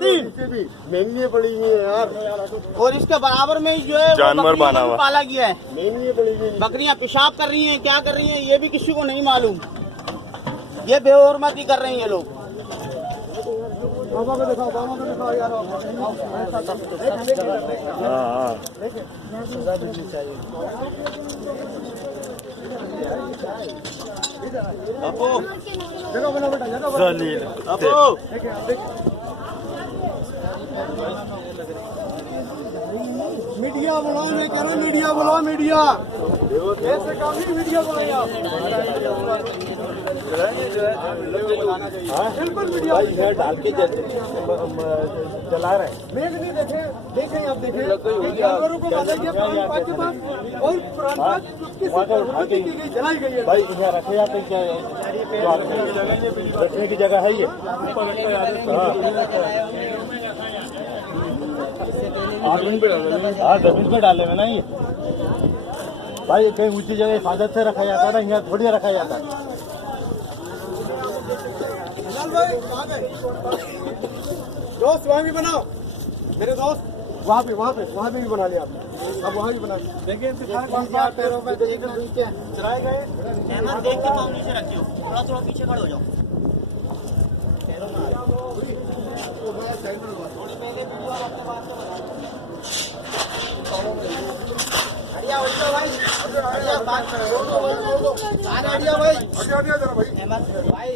3 महंगी पड़ी हुई है यार। और इसके बराबर में ही जो है जानवर बना हुआ पाला गया है। महंगी पड़ी हुई बकरियां पेशाब कर रही हैं, क्या कर रही हैं ये भी किसी को नहीं मालूम। ये बेहुरमती कर रहे हैं ये लोग। बाबा को दिखाओ यार। हाँ अपो देखो बेटा जलील अपो मीडिया बुलाओ, मैं कह रहा हूँ मीडिया बुलाओ, मीडिया ऐसे काम नहीं, मीडिया बुलाइए आप। बिल्कुल मीडिया डाल के चला रहे हैं। मैं नहीं देखे आप देखे जानवरों को बांधा गया प्राण पाक के पास, और प्राण पाक की गई, जलाई गई है। भाई इन्हें रखे जाते क्या रखने की जगह है ये? हाँ जमीन पे डाले में ना ये भाई, कहीं ऊंची जगह हिफाजत से रखा जाता है ना, यहाँ थोड़ी रखा जाता है। दोस्त वहाँ भी बनाओ मेरे दोस्त, वहाँ पे भी बना लिया आपने। अब वहाँ भी बना देखिए पैरों पे चलाए गए। देख के तो नीचे रखियो, थोड़ा पीछे खड़े हो जाओ। भाई